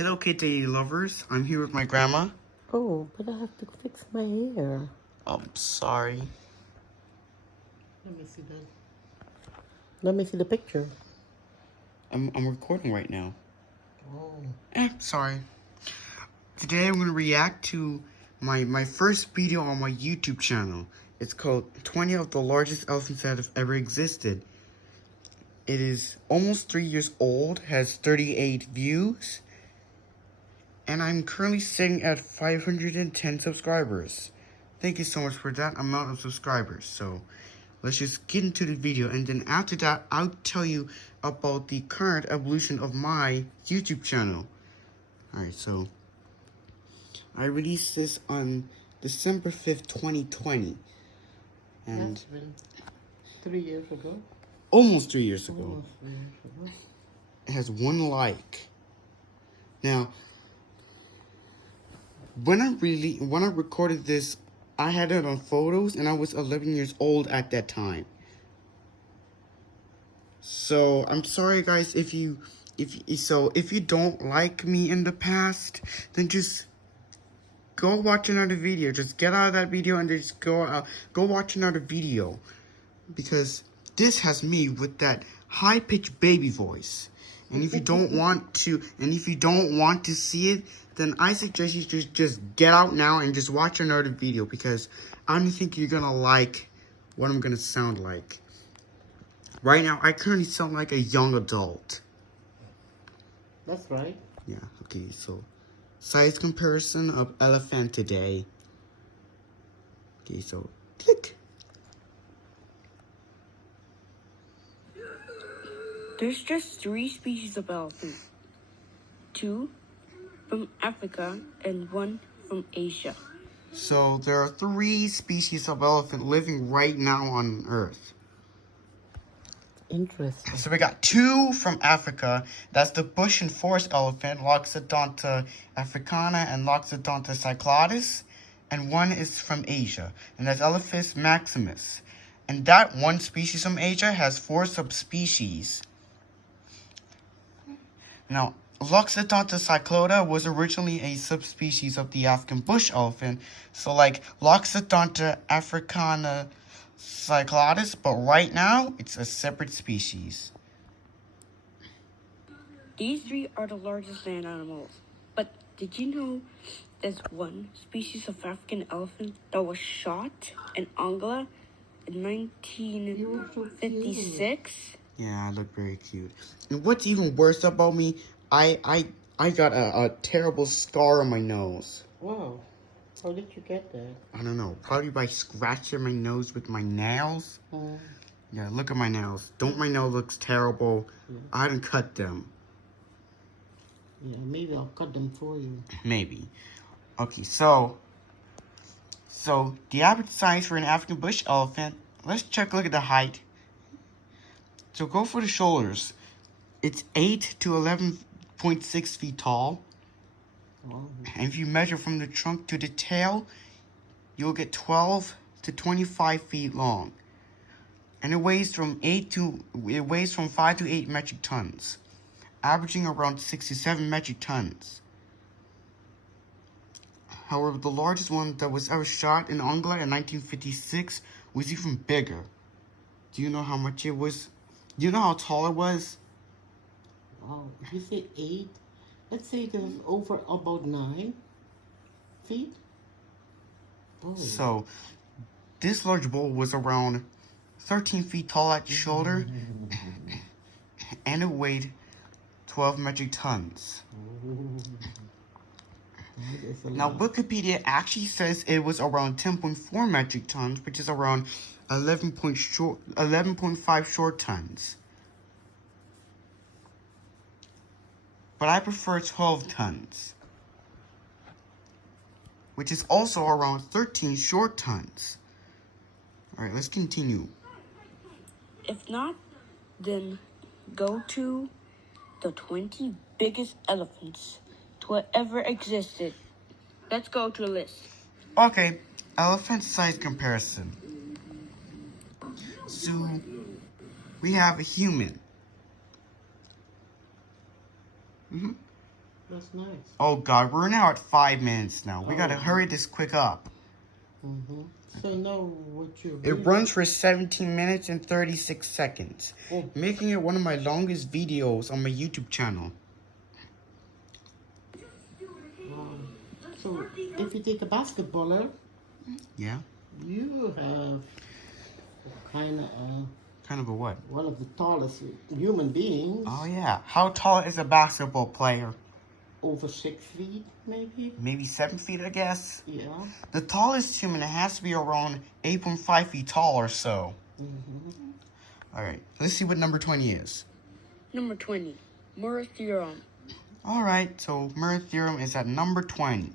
Hello, Kdaly lovers. I'm here with my grandma. Oh, but I have to fix my hair. I'm sorry. Let me see that. Let me see the picture. I'm recording right now. Oh. Sorry. Today I'm gonna react to my first video on my YouTube channel. It's called 20 of the largest elephants that have ever existed. It is almost 3 years old, has 38 views, and I'm currently sitting at 510 subscribers. Thank you so much for that amount of subscribers. So let's just get into the video, and then after that, I'll tell you about the current evolution of my YouTube channel. Alright, so I released this on December 5th, 2020. And that's been 3 years ago. Almost 3 years ago. Almost 3 years ago. It has 1 like. Now, when I recorded this, I had it on photos, and I was 11 years old at that time. So I'm sorry, guys, if you don't like me in the past, then just go watch another video. Just get out of that video and just go watch another video, because this has me with that high-pitched baby voice. And if you don't want to see it, then I suggest you just get out now and just watch another video, because I don't think you're gonna like what I'm gonna sound like. Right now, I currently sound like a young adult. That's right. Yeah, okay, so size comparison of elephant today. Okay, so click. There's just 3 species of elephant. 2 from Africa and 1 from Asia. So there are 3 species of elephant living right now on Earth. Interesting. So we got 2 from Africa. That's the bush and forest elephant, Loxodonta africana and Loxodonta cyclotis. And 1 is from Asia, and that's Elephas maximus. And that 1 species from Asia has 4 subspecies. Now, Loxodonta cyclota was originally a subspecies of the African bush elephant, so like Loxodonta africana cyclotis, but right now it's a separate species. These 3 are the largest land animals. But did you know there's 1 species of African elephant that was shot in Angola in 1956? Yeah, I look very cute. And what's even worse about me, I got a terrible scar on my nose. Wow. How did you get that? I don't know, probably by scratching my nose with my nails. Yeah, look at my nails. Don't my nails look terrible? Yeah. I didn't cut them. Yeah, maybe I'll cut them for you. Maybe. Okay, so the average size for an African bush elephant, let's look at the height. So go for the shoulders. It's 8 to 11.6 feet tall. Wow. And if you measure from the trunk to the tail, you'll get 12 to 25 feet long. And it weighs from 5 to 8 metric tons, averaging around 67 metric tons. However, the largest one that was ever shot in Angola in 1956 was even bigger. Do you know how much it was? Do you know how tall it was? Wow. If you say 8, let's say it was over about 9 feet. Oh. So, this large bull was around 13 feet tall at the shoulder, and it weighed 12 metric tons. Now, Wikipedia actually says it was around 10.4 metric tons, which is around 11.5 short tons. But I prefer 12 tons, which is also around 13 short tons. Alright, let's continue. If not, then go to the 20 biggest elephants to have ever existed. Let's go to a list. Okay, elephant size comparison. So, we have a human. That's nice. Oh God, we're now at 5 minutes now. We gotta hurry this quick up. So now what you It runs for 17 minutes and 36 seconds, making it one of my longest videos on my YouTube channel. So if you take a basketballer, Yeah? you have kind Kind of a what? one of the tallest human beings. Oh yeah. How tall is a basketball player? Over 6 feet, maybe? Maybe 7 feet, I guess? Yeah. The tallest human has to be around 8.5 feet tall or so. Alright, let's see what number 20 is. Number 20, Moeritherium. Alright, so Moeritherium is at number 20.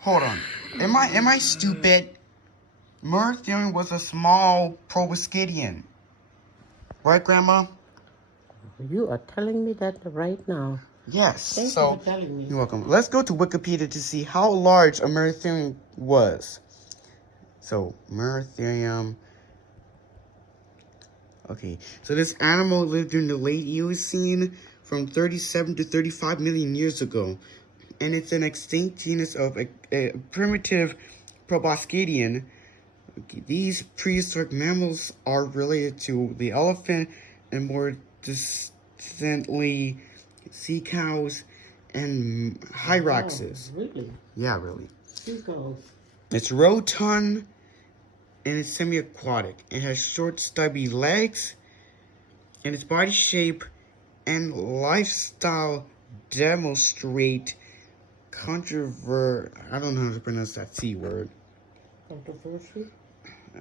Hold on. Am I stupid? Moeritherium was a small proboscidean. Right, Grandma? You are telling me that right now. Yes. Thank you for telling me. You're welcome. Let's go to Wikipedia to see how large a Moeritherium was. So, Moeritherium. Okay, so this animal lived during the late Eocene from 37 to 35 million years ago. And it's an extinct genus of a primitive proboscidean. Okay, these prehistoric mammals are related to the elephant and more distantly sea cows and hyraxes. Oh, really? Yeah, really. Sea cows. It's rotund and it's semi-aquatic. It has short, stubby legs, and its body shape and lifestyle demonstrate I don't know how to pronounce that C word. Controversy? I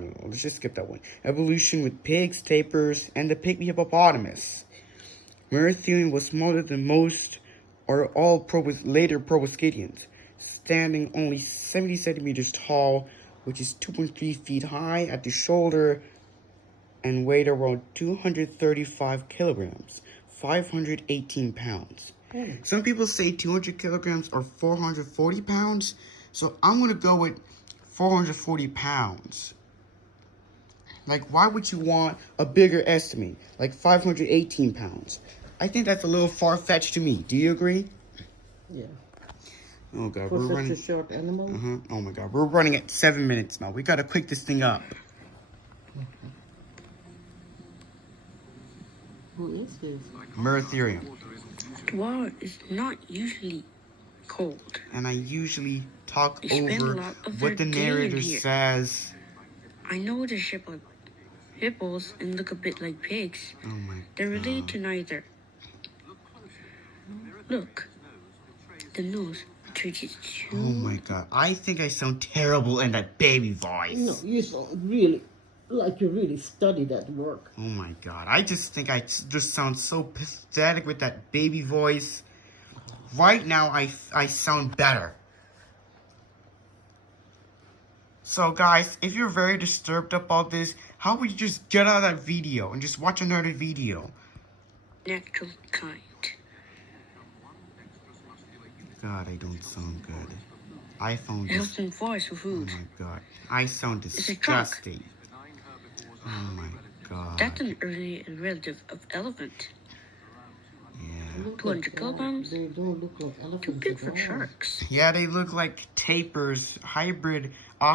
don't know. Let's just skip that one. Evolution with pigs, tapirs, and the pygmy hippopotamus. Moeritherium was smaller than most or all later proboscideans, standing only 70 centimeters tall, which is 2.3 feet high at the shoulder, and weighed around 235 kilograms, 518 pounds. Some people say 200 kilograms or 440 pounds, so I'm going to go with 440 pounds. Like, why would you want a bigger estimate, like 518 pounds? I think that's a little far-fetched to me. Do you agree? Yeah. Oh, God, For we're such running. a short animal? Oh, my God, we're running at 7 minutes now. We got to quick this thing up. Who is this? Moeritherium. The water is not usually cold. And I usually talk They spend over a lot of what the their day in narrator here. says. I know they're shaped like hippos and look a bit like pigs. Oh, my They're God. related to neither. Look, the nose reaches Oh, my God. I think I sound terrible in that baby voice. No, you sound really like you really studied at work. Oh my God, I just think I just sound so pathetic with that baby voice. Right now, I sound better. So guys, if you're very disturbed about this, how would you just get out of that video and just watch another video? natural kind. God, I don't sound good. I found It helps this. them forage for Oh food. my God, I sound a trunk. disgusting. Oh my God. That's an early relative of elephant. Yeah. 200 kilograms? They don't look like elephants Too big at for all. sharks. Yeah, they look like tapirs, a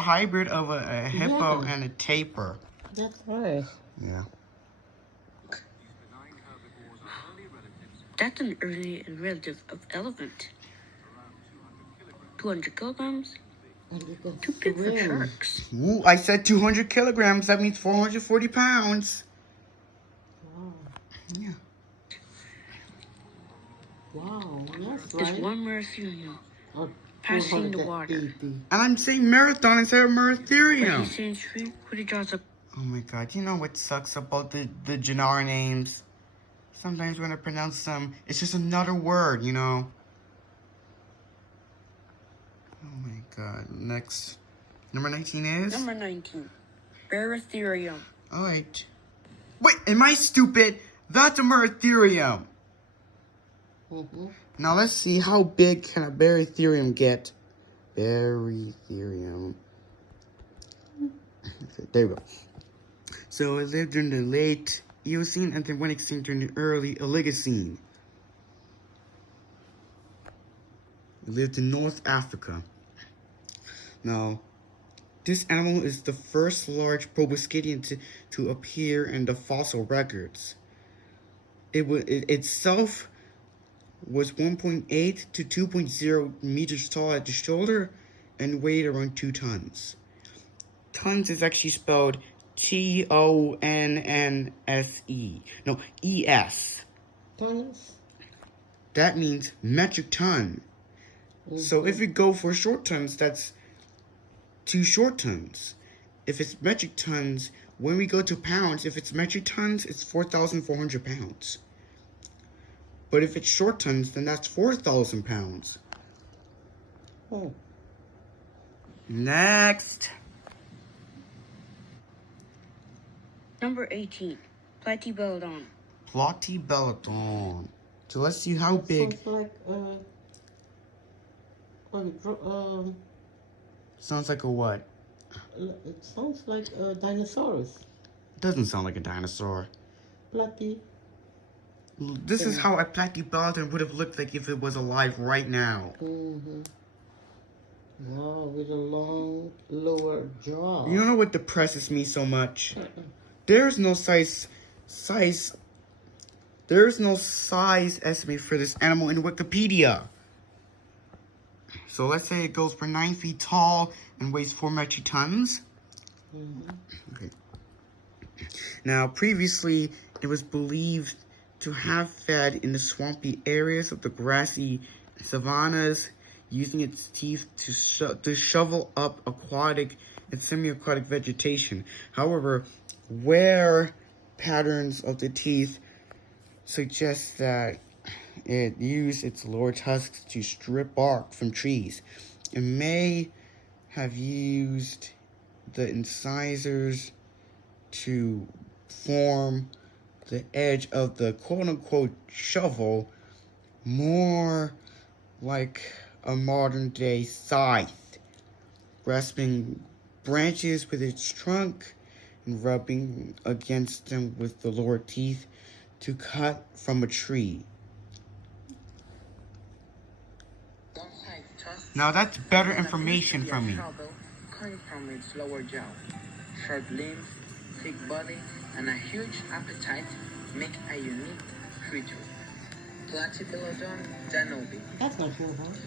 hybrid of a hippo Yeah. and a tapir. That's right. Yeah. That's an early relative of elephant. 200 kilograms? And they can Too big for swim. sharks. Ooh, I said 200 kilograms. That means 440 pounds. Wow. Yeah. Wow, that's There's right. one Moeritherium Or passing the 480. And I'm saying marathon instead of but Moeritherium. he seems pretty draws up. Oh my God, you know what sucks about the genera names? Sometimes when I pronounce them, it's just another word, you know? Oh my God. Next. Number 19 is? Number 19, Barytherium. Alright. Wait, am I stupid? That's a Moeritherium. Now let's see how big can a Barytherium get. Barytherium. Okay, there we go. So it lived in the late Eocene and then went extinct during the early Oligocene. It lived in North Africa. Now, this animal is the first large proboscidean to appear in the fossil records. It itself was 1.8 to 2.0 meters tall at the shoulder and weighed around 2 tons. Tons is actually spelled T-O-N-N-S-E. No, E-S. Tons? That means metric ton. So if we go for short tons, that's 2 short tons. If it's metric tons, when we go to pounds, if it's metric tons, it's 4,400 pounds. But if it's short tons, then that's 4,000 pounds. Oh. Next. Number 18. Platybelodon. Platybelodon. So let's see how big. Sounds like Sounds like a what? it sounds like a dinosaurus. Doesn't sound like a dinosaur. Platy. This is how a Platybelodon would have looked like if it was alive right now. Wow, with a long lower jaw. You know what depresses me so much? There's no size estimate for this animal in Wikipedia. So let's say it goes for 9 feet tall and weighs 4 metric tons. Okay. Now, previously, it was believed to have fed in the swampy areas of the grassy savannas, using its teeth to shovel up aquatic and semi-aquatic vegetation. However, wear patterns of the teeth suggest that it used its lower tusks to strip bark from trees. It may have used the incisors to form the edge of the quote-unquote shovel, more like a modern-day scythe, grasping branches with its trunk and rubbing against them with the lower teeth to cut from a tree. Now that's better information from me. Coming from its lower jaw, short limbs, thick body, and a huge appetite make a unique creature. Platybelodon Zdanskyi. That's not your voice.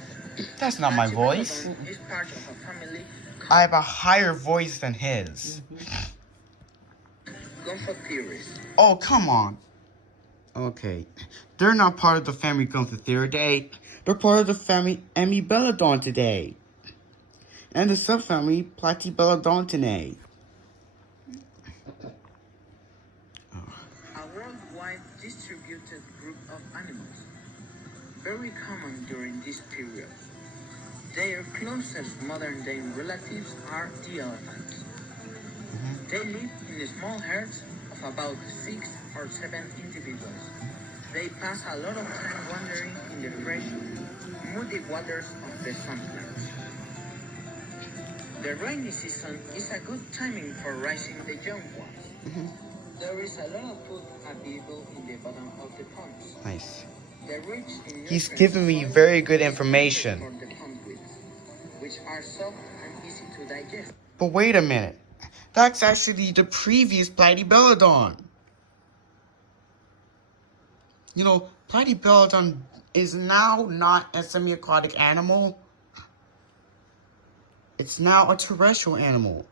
That's not my voice. Platybelodon is part of a family I have a higher voice than his. Gomphotheres. Oh, come on. Okay. They're not part of the family Gomphotheridae. They're part of the family Amebelodon today. And the subfamily Platybelodontidae. A worldwide distributed group of animals, very common during this period. Their closest modern-day relatives are the elephants. They live in small herds of about 6 or 7 individuals. They pass a lot of time wandering in the fresh, muddy waters of the swamplands. The rainy season is a good timing for raising the young ones. There is a lot of food available in the bottom of the ponds. Nice. The rich in He's nutrients giving me soil very good is information. perfect for the pond weeds, which are soft and easy to digest. But wait a minute. That's actually the previous Platybelodon. You know, Platybelodon is now not a semi-aquatic animal. It's now a terrestrial animal.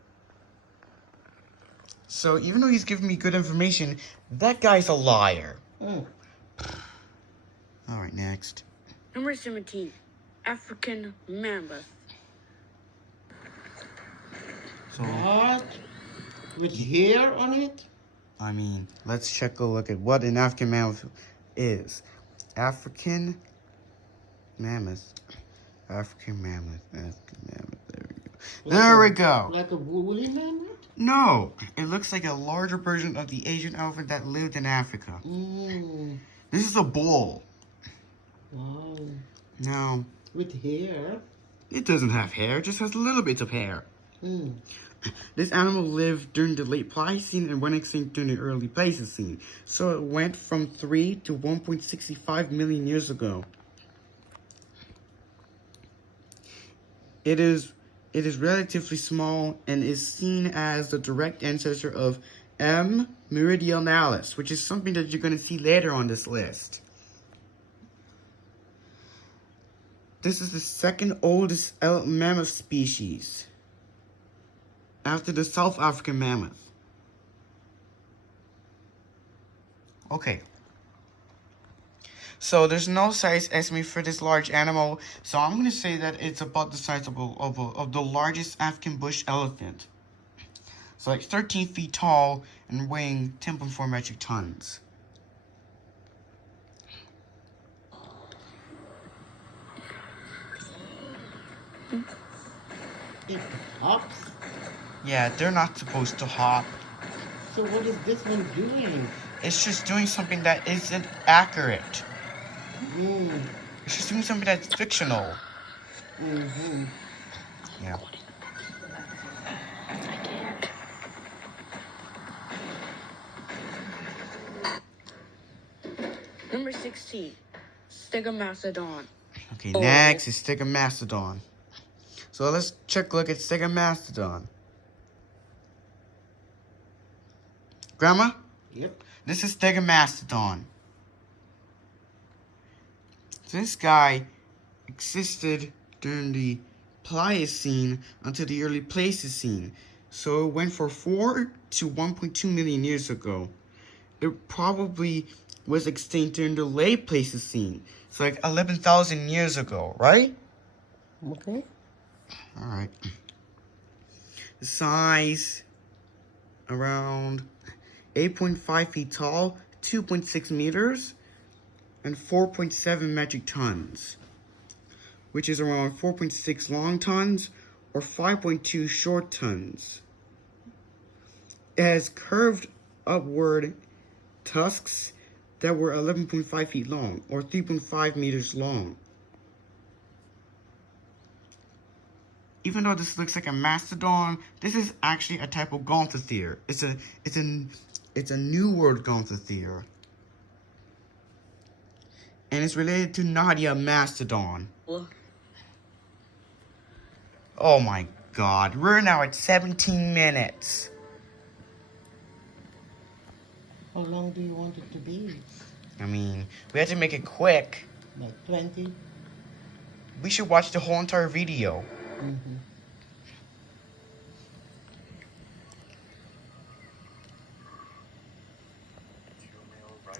So even though he's giving me good information, that guy's a liar. Alright, next. Number 17. African mammoth. So, What? With hair on it? I mean, let's check a look at what an African mammoth is. African mammoth. African mammoth. African mammoth. There we go. Like a woolly mammoth? No, it looks like a larger version of the Asian elephant that lived in Africa. This is a bull. Wow. Now, With hair? it doesn't have hair, it just has little bits of hair. This animal lived during the late Pliocene and went extinct during the early Pleistocene. So it went from 3 to 1.65 million years ago. It is relatively small and is seen as the direct ancestor of M. meridionalis, which is something that you're going to see later on this list. This is the second oldest mammoth species, after the South African mammoth. Okay. So there's no size estimate for this large animal, so I'm going to say that it's about the size of the largest African bush elephant. So like 13 feet tall and weighing 10.4 metric tons. It hops. Yeah, they're not supposed to hop. So what is this one doing? It's just doing something that isn't accurate. Mm. It's just doing something that's fictional. Mm-hmm. Yeah. Number 16, Stegomastodon. Okay, next is Stegomastodon. So let's look at Stegomastodon. Grandma? Yep. This is Stegomastodon. This guy existed during the Pliocene until the early Pleistocene. So it went for 4 to 1.2 million years ago. It probably was extinct during the late Pleistocene. So like 11,000 years ago, right? Okay. Alright. The size, around 8.5 feet tall, 2.6 meters, and 4.7 metric tons, which is around 4.6 long tons or 5.2 short tons. It has curved upward tusks that were 11.5 feet long or 3.5 meters long. Even though this looks like a mastodon, this is actually a type of Gonthotherium. It's a New World Gonthotherium. And it's related to Nadia mastodon. Oh my god, we're now at 17 minutes. How long do you want it to be? I mean, we have to make it quick. Like 20? We should watch the whole entire video. Mm-hmm.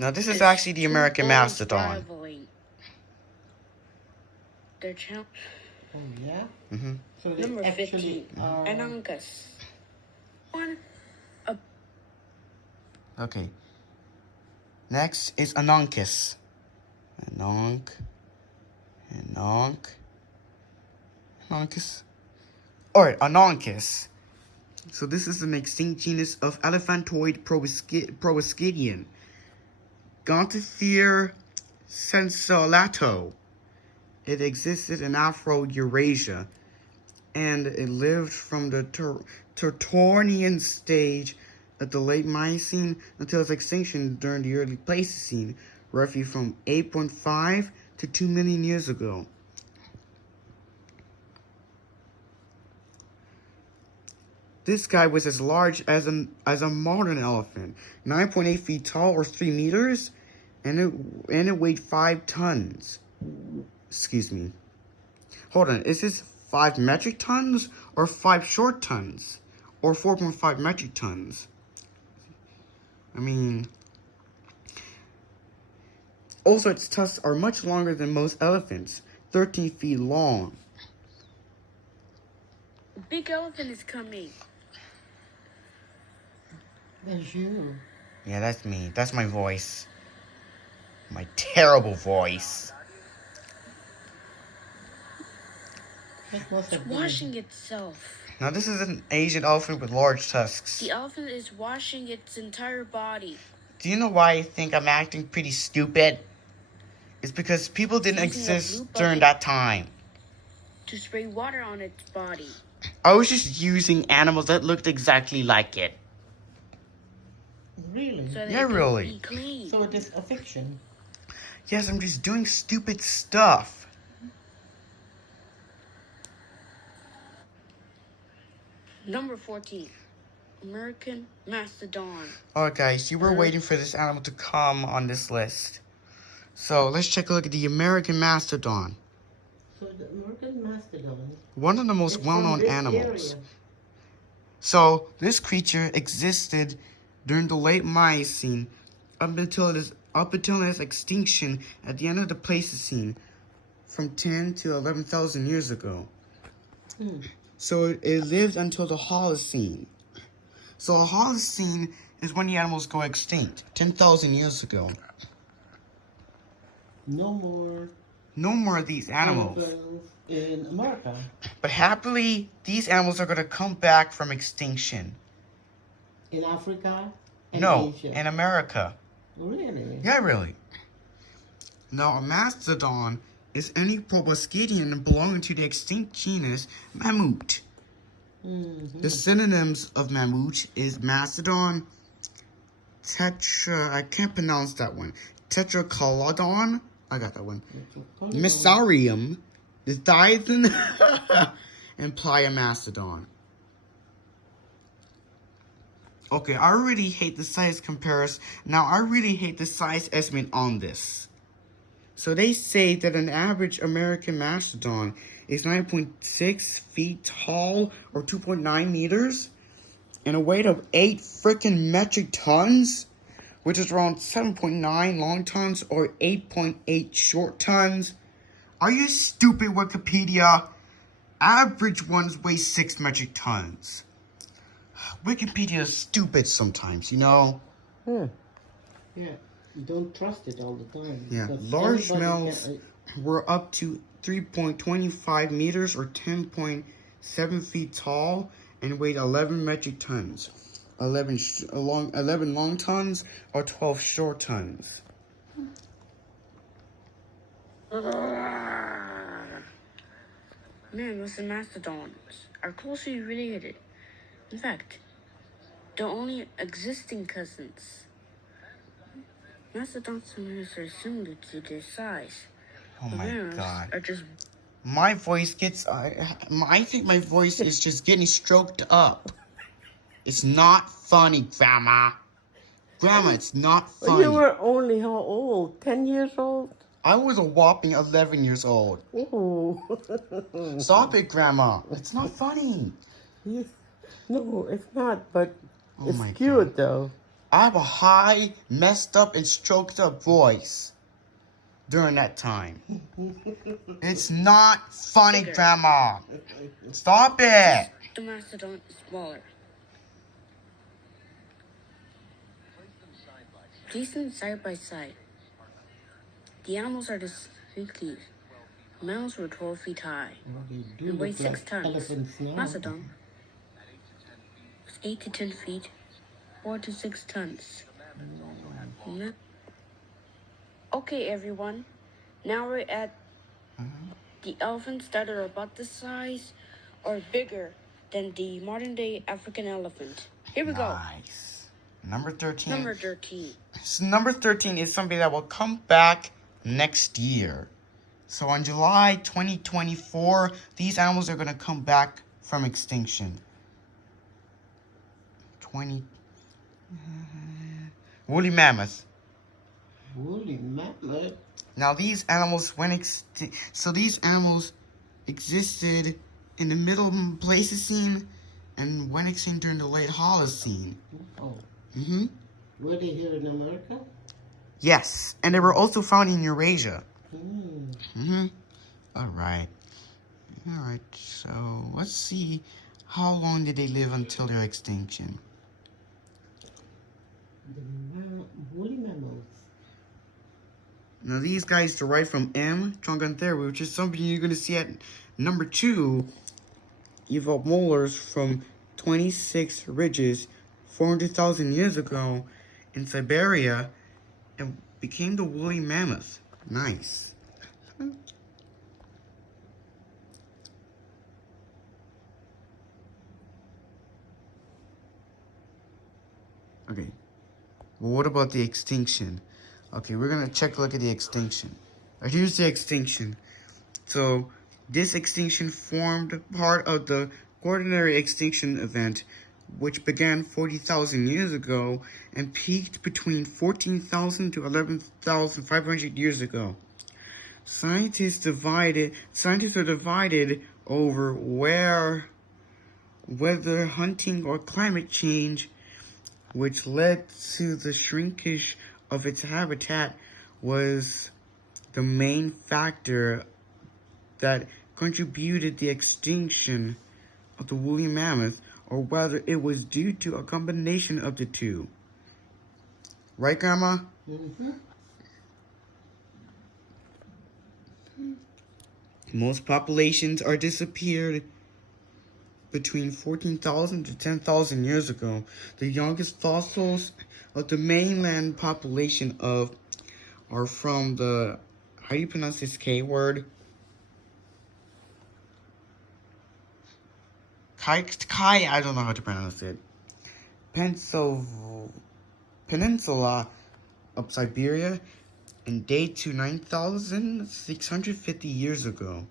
Now this is actually the American mastodon. Their channel. Oh, yeah? Mm-hmm. So they Number actually 15, are... Anancus. Okay. Next is Anancus. Anancus. Alright, Anancus. So this is an extinct genus of elephantoid proboscidean. Gonthotherium sensilato. It existed in Afro-Eurasia, and it lived from the Tertullian stage at the late Miocene until its extinction during the early Pleistocene, roughly from 8.5 to 2 million years ago. This guy was as large as a modern elephant, 9.8 feet tall or 3 meters, and it weighed 5 tons. Excuse me. Hold on, is this 5 metric tons or 5 short tons? Or 4.5 metric tons? I mean... Also, its tusks are much longer than most elephants, 13 feet long. A big elephant is coming. That's you. Yeah, that's me. That's my voice. My terrible voice. It must have been... Washing itself. Now, this is an Asian elephant with large tusks. The elephant is washing its entire body. Do you know why I think I'm acting pretty stupid? It's because people didn't Using a exist blue during bucket that time. to spray water on its body. I was just using animals that looked exactly like it. Really? So that Yeah, it can really. be clean. So it is a fiction. Yes, I'm just doing stupid stuff. Number 14. American Mastodon. Alright guys, you were waiting for this animal to come on this list. So let's take a look at the American Mastodon. So the American Mastodon One of the most is well-known from this animals. area. So this creature existed during the late Miocene up until its extinction at the end of the Pleistocene from 10 to 11,000 years ago. So it lived until the Holocene. So the Holocene is when the animals go extinct, 10,000 years ago. No more No more of these animals. elephants in America. But happily, these animals are going to come back from extinction. In Africa and No, Asia. in America. Really? Yeah, really. Now, a mastodon is any proboscidean belonging to the extinct genus Mammoth. The synonyms of Mammoth is mastodon, I can't pronounce that one. Tetracalodon, I got that one. Moeritherium, Deinotherium, and Palaeoloxodon. Okay, I already hate the size comparison. Now, I really hate the size estimate on this. So they say that an average American mastodon is 9.6 feet tall or 2.9 meters and a weight of 8 freaking metric tons, which is around 7.9 long tons or 8.8 short tons. Are you stupid, Wikipedia? Average ones weigh 6 metric tons. Wikipedia is stupid sometimes, you know? Yeah. You don't trust it all the time. Yeah, because large anybody males were up to 3.25 meters or 10.7 feet tall and weighed 11 metric tons. 11 long tons or 12 short tons. Mammoths and mastodons are closely related. In fact, they're only existing cousins. Mastodons and mammoths are similar to their size. Oh The my mammoths god. are just My voice gets, I think my voice is just getting stroked up. It's not funny, Grandma. Grandma, it's not funny. You were only how old? 10 years old? I was a whopping 11 years old. Ooh. Stop it, Grandma. It's not funny. No, it's not, but Oh it's my cute though. I have a high, messed up, and stroked up voice during that time. It's not funny, Bigger. Grandma. Stop it. the mastodon is smaller. Place them side by side. The animals are distinctly. Males were 12 feet high and weighed 6 tons. Mastodon was 8 to 10 feet, 4 to 6 tons. Okay, everyone. Now we're at the elephants that are about the size or bigger than the modern day African elephant. Here we go. Nice. Number 13. Number 13. So number 13 is something that will come back next year. So on July 2024, these animals are going to come back from extinction. Woolly mammoth. Woolly mammoth? Now these animals went extinct. So these animals existed in the middle Pleistocene and went extinct during the late Holocene. Oh. Were they here in America? Yes, and they were also found in Eurasia. All right. So let's see, how long did they live until their extinction? The woolly mammoths. Now these guys derive from M. Truncanthera, which is something you're going to see at number 2. Evolved molars from 26 ridges 400,000 years ago in Siberia and became the woolly mammoth. Nice. Okay. Well, what about the extinction? Okay, we're gonna look at the extinction. Here's the extinction. So, this extinction formed part of the Quaternary extinction event, which began 40,000 years ago and peaked between 14,000 to 11,500 years ago. Scientists are divided over whether hunting or climate change, which led to the shrinkage of its habitat, was the main factor that contributed the extinction of the woolly mammoth, or whether it was due to a combination of the two. Right, Grandma? Mm-hmm. Most populations are disappeared between 14,000 to 10,000 years ago. The youngest fossils of the mainland population are from the, how do you pronounce this K word? Kai, I don't know how to pronounce it. Peninsula of Siberia, and date to 9,650 years ago.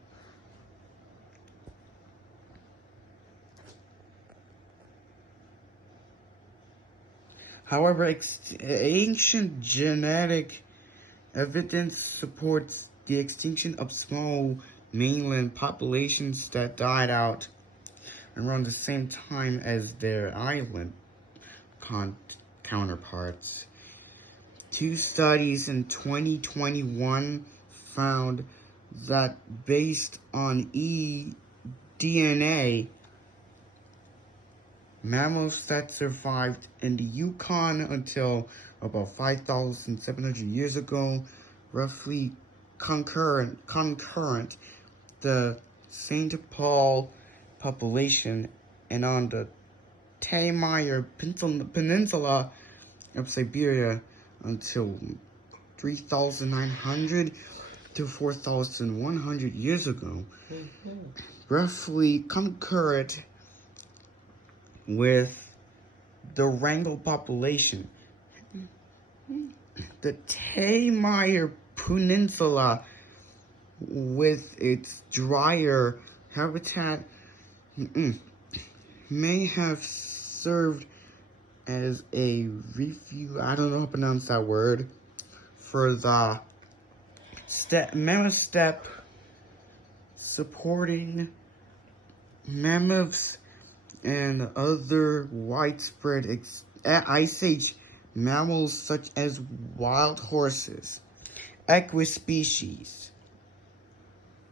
However, ancient genetic evidence supports the extinction of small mainland populations that died out around the same time as their island counterparts. Two studies in 2021 found that based on eDNA, mammals that survived in the Yukon until about 5,700 years ago, roughly concurrent the St. Paul population, and on the Taymyr Peninsula of Siberia until 3,900 to 4,100 years ago, roughly concurrent with the Wrangell population. The Taymyr Peninsula, with its drier habitat, may have served as a refuge, I don't know how to pronounce that word, for the mammoth steppe, supporting mammoths and other widespread Ice Age mammals such as wild horses, equus species.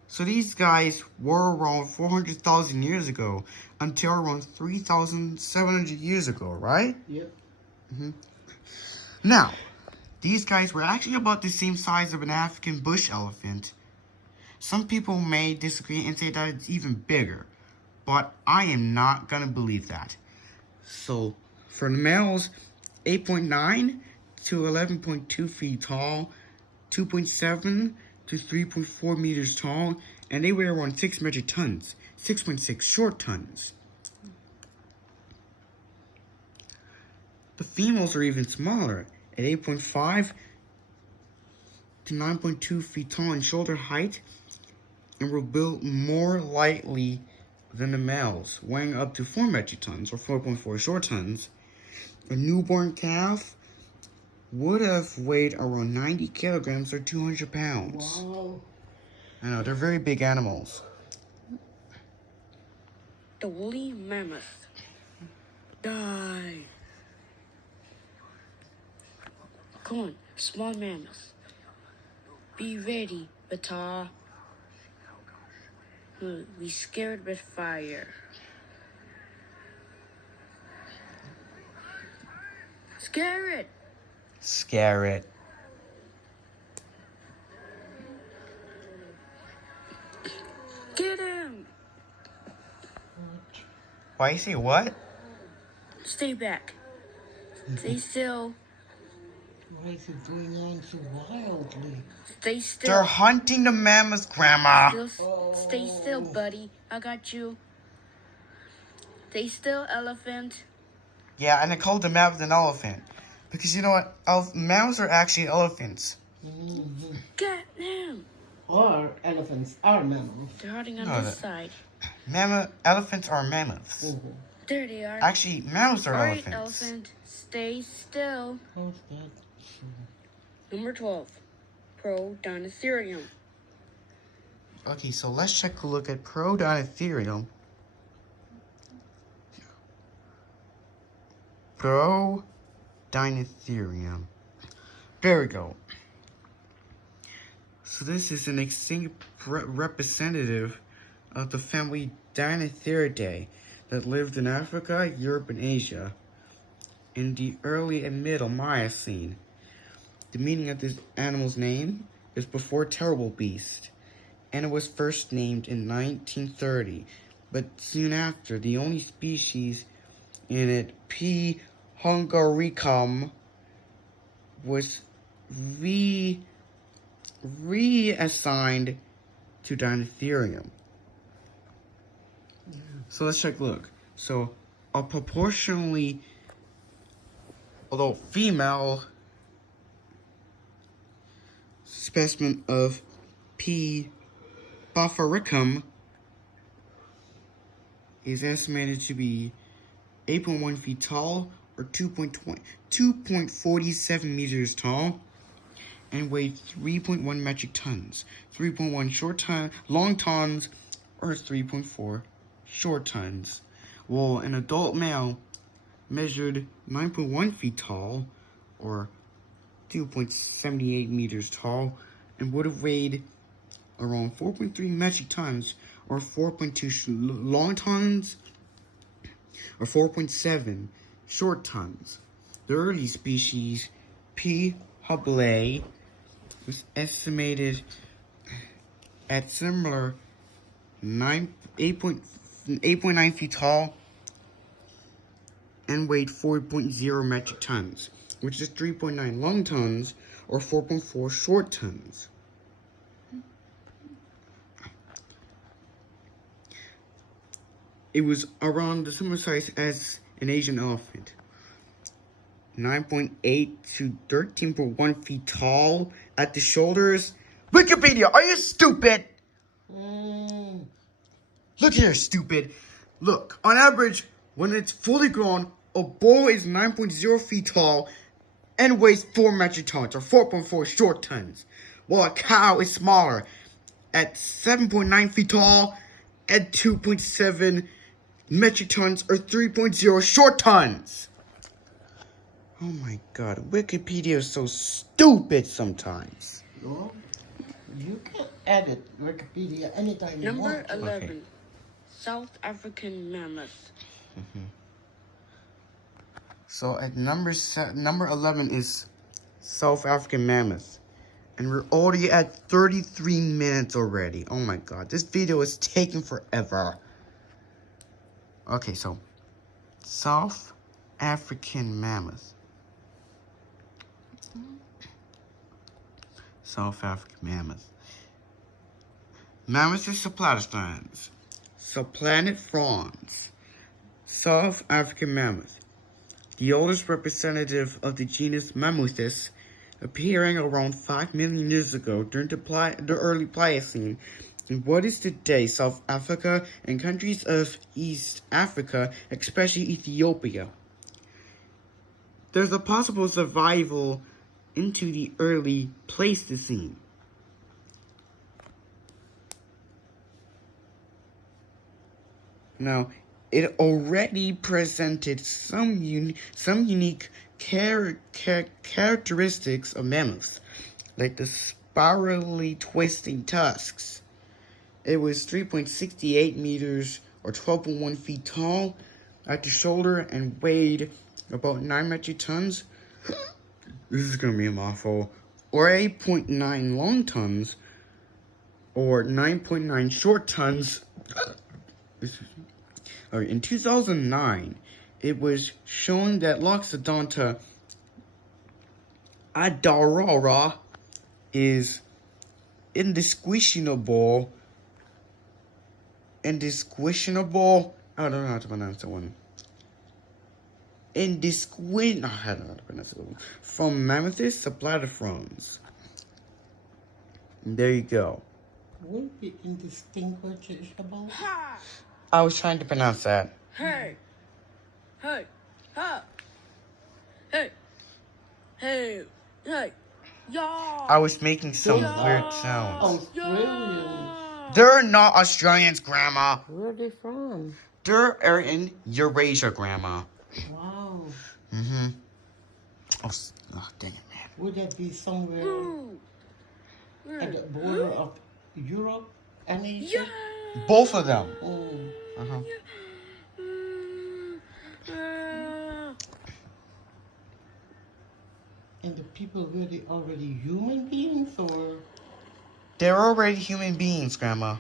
So these guys were around 400,000 years ago until around 3,700 years ago, right? Yep. Now, these guys were actually about the same size of an African bush elephant. Some people may disagree and say that it's even bigger, but I am not gonna believe that. So, for the males, 8.9 to 11.2 feet tall, 2.7 to 3.4 meters tall, and they weigh around 6 metric tons, 6.6 short tons. The females are even smaller, at 8.5 to 9.2 feet tall in shoulder height, and were built more lightly than the males, weighing up to 4 metric tons, or 4.4 short tons. A newborn calf would have weighed around 90 kilograms, or 200 pounds. Wow. I know, they're very big animals. The woolly mammoth. Die. Come on, small mammoth. Be ready, Bata. Be scared with fire. Scare it. Scare it. Get him. Why you say what? Stay back. Stay still. Why is it going on so wildly? Stay still. They're hunting the mammoth, Grandma. Stay still, buddy. I got you. Stay still, elephant. Yeah, and I called the mammoth an elephant. Because you know what? Mammoths are actually elephants. Mm-hmm. Get them! Or elephants are mammals. They're hiding on No, this side. Elephants are mammoths. Mm-hmm. There they are. Actually, mammoths are Alright, elephants. elephant, stay still. How's that? Number 12. Prodeinotherium. Okay, so let's check a look at Prodeinotherium. Prodeinotherium. There we go. So this is an extinct representative of the family Deinotheridae that lived in Africa, Europe, and Asia in the early and middle Miocene. The meaning of this animal's name is before terrible beast, and it was first named in 1930, but soon after, the only species in it, P. hungaricum, was reassigned to Deinotherium. So let's check a look. So a proportionally, although female, specimen of P. buffericum is estimated to be 8.1 feet tall, or 2.47 meters tall, and weighed 3.1 metric tons, 3.1 long tons, or 3.4 short tons, while an adult male measured 9.1 feet tall, or 2.78 meters tall, and would have weighed around 4.3 metric tons, or 4.2 long tons, or 4.7 short tons. The early species, P. hubblei, was estimated at similar 8.9 feet tall and weighed 4.0 metric tons, which is 3.9 long tons, or 4.4 short tons. It was around the similar size as an Asian elephant. 9.8 to 13.1 feet tall at the shoulders. Wikipedia, are you stupid? Look here, stupid. Look, on average, when it's fully grown, a bull is 9.0 feet tall and weighs 4 metric tons, or 4.4 short tons, while a cow is smaller, at 7.9 feet tall and 2.7 metric tons, or 3.0 short tons. Oh my god, Wikipedia is so stupid sometimes. Well, you can edit Wikipedia anytime you Number want. 11. Okay. South African mammoth. So at number 11 is South African mammoth. And we're already at 33 minutes already. Oh my god, this video is taking forever. Okay, so South African mammoth. South African mammoth. Mammothus saplatistans. Saplanifrons. South African mammoth. The oldest representative of the genus Mammuthus, appearing around 5 million years ago during the early Pliocene in what is today South Africa and countries of East Africa, especially Ethiopia. There's a possible survival into the early Pleistocene. Now, it already presented some unique characteristics of mammoths, like the spirally twisting tusks. It was 3.68 meters, or 12.1 feet tall at the shoulder, and weighed about 9 metric tons. This is going to be a mouthful. Or 8.9 long tons, or 9.9 short tons. In 2009, it was shown that Loxodonta adarara is indistinguishable. I don't know how to pronounce that one. from mammoths to platyphones. There you go. Won't be indistinguishable. I was trying to pronounce that. Hey! Hey! Ha! Hey! Hey! Hey! Yeah! I was making some Those weird are sounds. Australian. They're not Australians, Grandma. Where are they from? They're in Eurasia, Grandma. Wow. Mm-hmm. Oh, dang it, man. Would that be somewhere at the border of Europe and Asia? Both of them. Mm. Uh-huh. And the people were they already human beings or? They're already human beings, Grandma.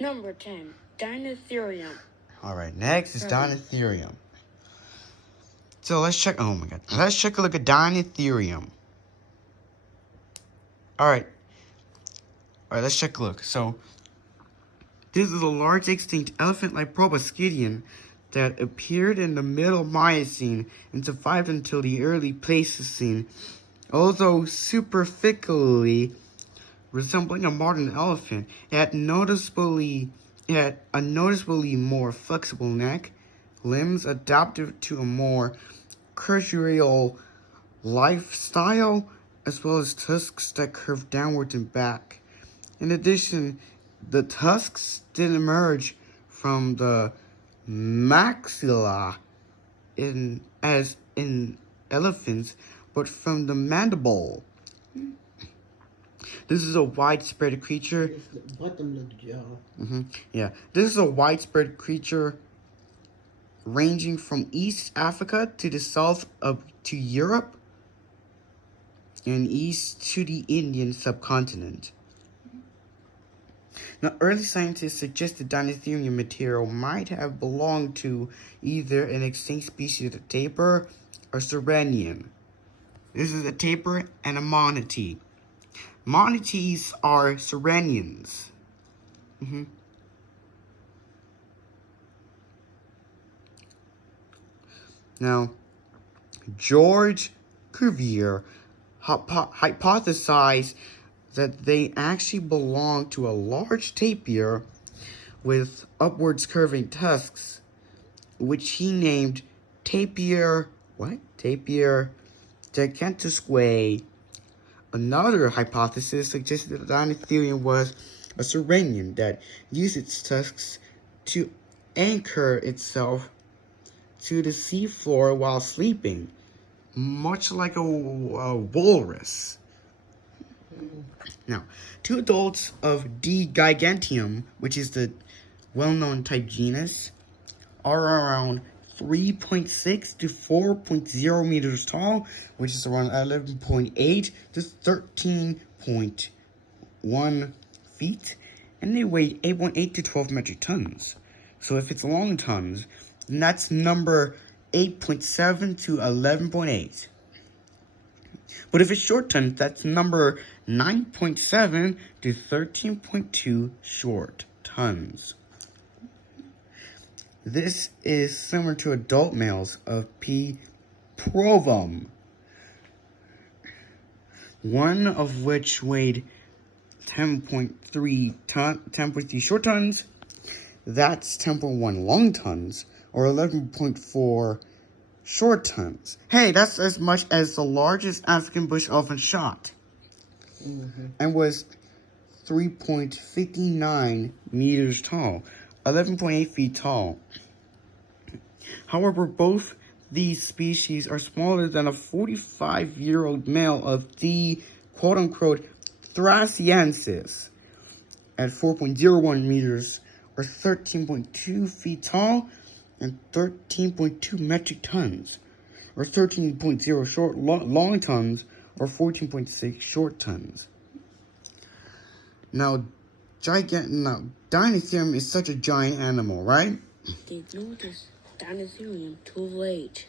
Number 10, Deinotherium. All right, next is Deinotherium. So let's check. Oh my God. Let's check a look at Deinotherium. All right, let's check a look. So this is a large extinct elephant-like proboscidean that appeared in the middle Miocene and survived until the early Pleistocene. Although superficially resembling a modern elephant, it had a noticeably more flexible neck, limbs adapted to a more crusaerial lifestyle, as well as tusks that curved downwards and back. In addition, the tusks didn't emerge from the maxilla as in elephants, but from the mandible. This is a widespread creature. It's the bottom of the jaw. Yeah, this is a widespread creature ranging from East Africa to the south to Europe and east to the Indian subcontinent. Now, early scientists suggested Deinotherium material might have belonged to either an extinct species of tapir or Sirenian. This is a tapir and a monotee. Monotees are Sirenians. Now, George Cuvier hypothesized that they actually belong to a large tapir with upwards curving tusks, which he named Tapir gigantisque. Another hypothesis suggested that Deinotherium was a Sirenian that used its tusks to anchor itself to the seafloor while sleeping, much like a walrus. Now, two adults of D. giganteum, which is the well-known type genus, are around 3.6 to 4.0 meters tall, which is around 11.8 to 13.1 feet, and they weigh 8.8 to 12 metric tons. So if it's long tons, then that's number 8.7 to 11.8. But if it's short tons, that's number 9.7 to 13.2 short tons. This is similar to adult males of P. provum, one of which weighed 10.3 short tons. That's 10.1 long tons, or 11.4 short tons. Hey, that's as much as the largest African bush elephant shot, and was 3.59 meters tall, 11.8 feet tall. However, both these species are smaller than a 45-year-old male of the quote-unquote Thraceiensis at 4.01 meters, or 13.2 feet tall, and 13.2 metric tons, or 13.0 long tons, or 14.6 short tons. Now, Deinotherium is such a giant animal, right? They noticed Deinotherium too late.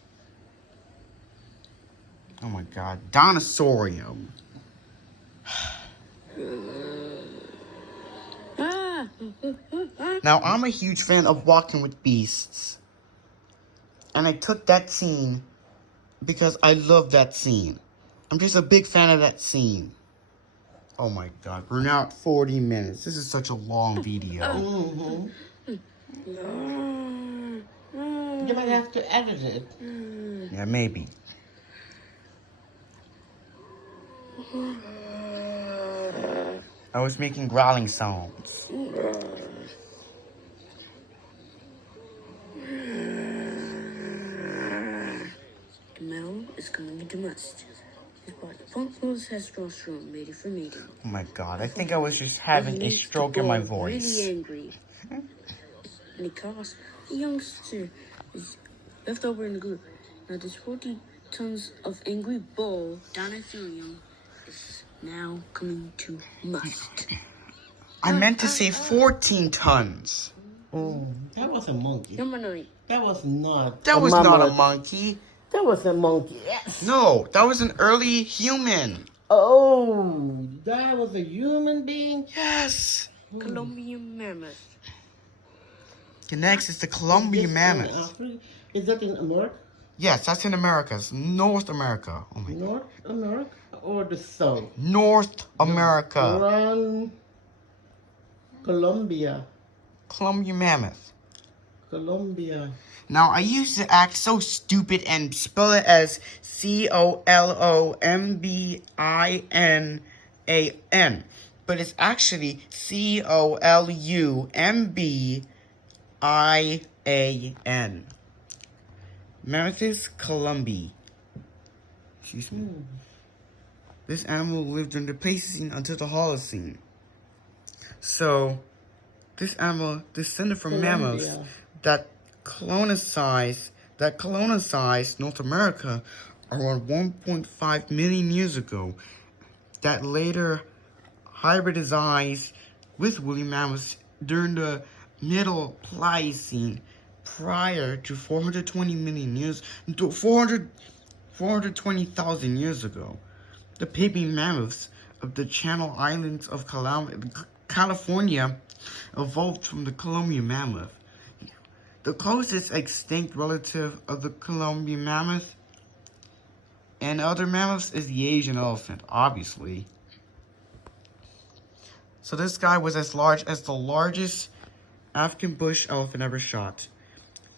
Oh my God, Deinotherium. Now, I'm a huge fan of Walking with Beasts. And I took that scene because I love that scene. I'm just a big fan of that scene. Oh my god, we're now at 40 minutes. This is such a long video. Mm-hmm. You might have to edit it. Yeah, maybe. I was making growling sounds. The male is coming into must. His body pumps full of testosterone ready for mating. Oh my god, I think I was just having a stroke in my voice. Really angry. And because the youngster is left over in the group. Now this 40 tons of angry bull, Deinotherium, is now coming to must. I meant to say 14 tons. Oh, that was a monkey. Number 9. That was not. That was not a monkey. That was a monkey. Yes. No, that was an early human. Oh, that was a human being. Yes. Columbian mammoth. The next is the Columbian mammoth. Is that in America? Yes, that's in America. It's North America. Oh my god. North America or the South? North America. Around Colombia. Columbian mammoth. Colombia. Now, I used to act so stupid and spell it as Columbian, but it's actually Columbian. Mammothus columbi. Excuse me. This animal lived during the Pleistocene until the Holocene. So, this animal descended from mammoths that colonized North America around 1.5 million years ago, that later hybridized with woolly mammoths during the Middle Pliocene prior to 420,000 years ago. The baby mammoths of the Channel Islands of California evolved from the Columbian mammoth. The closest extinct relative of the Columbian mammoth and other mammoths is the Asian elephant, obviously. So this guy was as large as the largest African bush elephant ever shot.